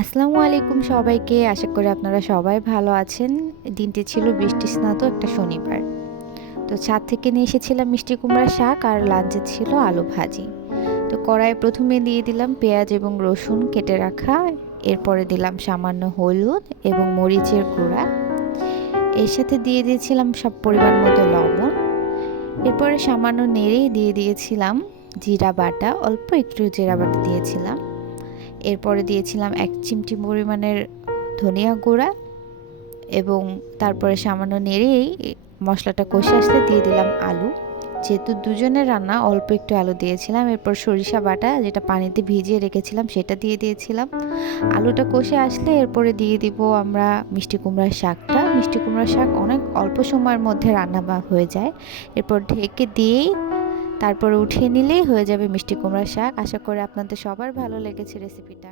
আসসালামু আলাইকুম সবাইকে। আশা করি আপনারা সবাই ভালো আছেন। দিনটি ছিল বৃষ্টিস্নাত একটা শনিবার। তো ছাদ থেকে নিয়ে এসেছিলাম মিষ্টি কুমড়ার শাক আর লাঞ্চে ছিল আলু ভাজি। তো কড়াইয়ে প্রথমে দিয়ে দিলাম পেঁয়াজ এবং রসুন কেটে রাখা। এরপরে দিলাম সামান্য হলুদ এবং মরিচের গুঁড়া। এর সাথে দিয়ে দিয়েছিলাম সব পরিমাণ মতো লবণ। এরপরে সামান্য নেড়েই দিয়ে দিয়েছিলাম জিরা বাটা, অল্প একটু জিরা বাটা দিয়েছিলাম। এরপরে দিয়েছিলাম ১ চিমটি পরিমাণের ধনিয়া গুঁড়া এবং তারপরে সামান্য নেড়েই মশলাটা কষে আসলে দিয়ে দিলাম আলু। যেহেতু দুজনের রান্না অল্প একটু আলু দিয়েছিলাম। এরপর সরিষা বাটা যেটা পানিতে ভিজিয়ে রেখেছিলাম সেটা দিয়ে দিয়েছিলাম। আলুটা কষে আসলে এরপরে দিয়ে দিব আমরা মিষ্টি কুমড়ার শাকটা। মিষ্টি কুমড়ার শাক অনেক অল্প সময়ের মধ্যে রান্না হয়ে যায়। এরপর ঢেকে দিয়েই তারপরে উঠিয়ে নিলেই হয়ে যাবে মিষ্টি কুমড়ার শাক। আশা করি আপনাদের সবার ভালো লেগেছে রেসিপিটা।